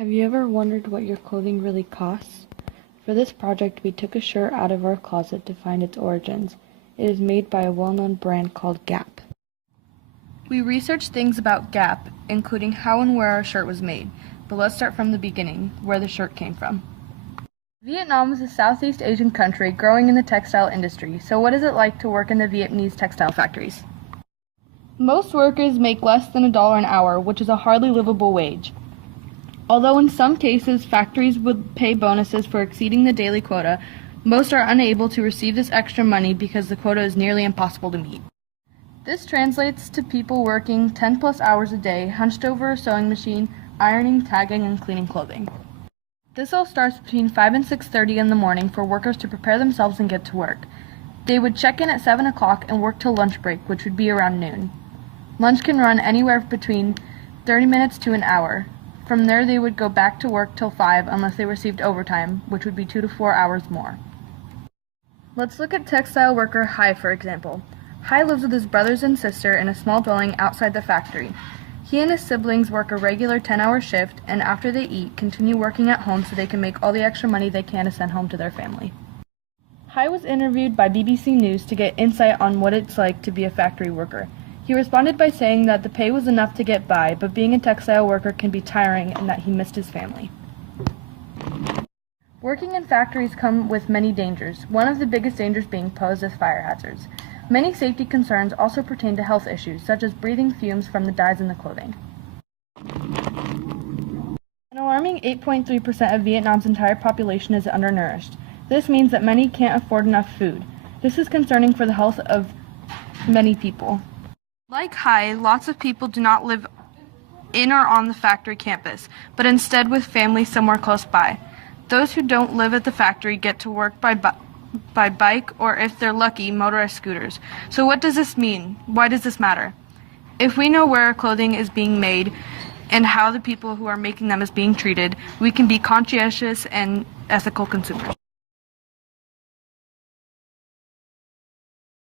Have you ever wondered what your clothing really costs? For this project, we took a shirt out of our closet to find its origins. It is made by a well-known brand called Gap. We researched things about Gap, including how and where our shirt was made. But let's start from the beginning, where the shirt came from. Vietnam is a Southeast Asian country growing in the textile industry, so what is it like to work in the Vietnamese textile factories? Most workers make less than $1 an hour, which is a hardly livable wage. Although in some cases factories would pay bonuses for exceeding the daily quota, most are unable to receive this extra money because the quota is nearly impossible to meet. This translates to people working 10+ hours a day, hunched over a sewing machine, ironing, tagging, and cleaning clothing. This all starts between 5 and 6:30 in the morning for workers to prepare themselves and get to work. They would check in at 7 o'clock and work till lunch break, which would be around noon. Lunch can run anywhere between 30 minutes to an hour. From there, they would go back to work till 5 unless they received overtime, which would be 2 to 4 hours more. Let's look at textile worker Hai, for example. Hai lives with his brothers and sister in a small building outside the factory. He and his siblings work a regular 10-hour shift, and after they eat, continue working at home so they can make all the extra money they can to send home to their family. Hai was interviewed by BBC News to get insight on what it's like to be a factory worker. He responded by saying that the pay was enough to get by, but being a textile worker can be tiring and that he missed his family. Working in factories come with many dangers, one of the biggest dangers being posed as fire hazards. Many safety concerns also pertain to health issues, such as breathing fumes from the dyes in the clothing. An alarming 8.3% of Vietnam's entire population is undernourished. This means that many can't afford enough food. This is concerning for the health of many people. Like Hai, lots of people do not live in or on the factory campus, but instead with families somewhere close by. Those who don't live at the factory get to work by bike or, if they're lucky, motorized scooters. So what does this mean? Why does this matter? If we know where our clothing is being made and how the people who are making them is being treated, we can be conscientious and ethical consumers.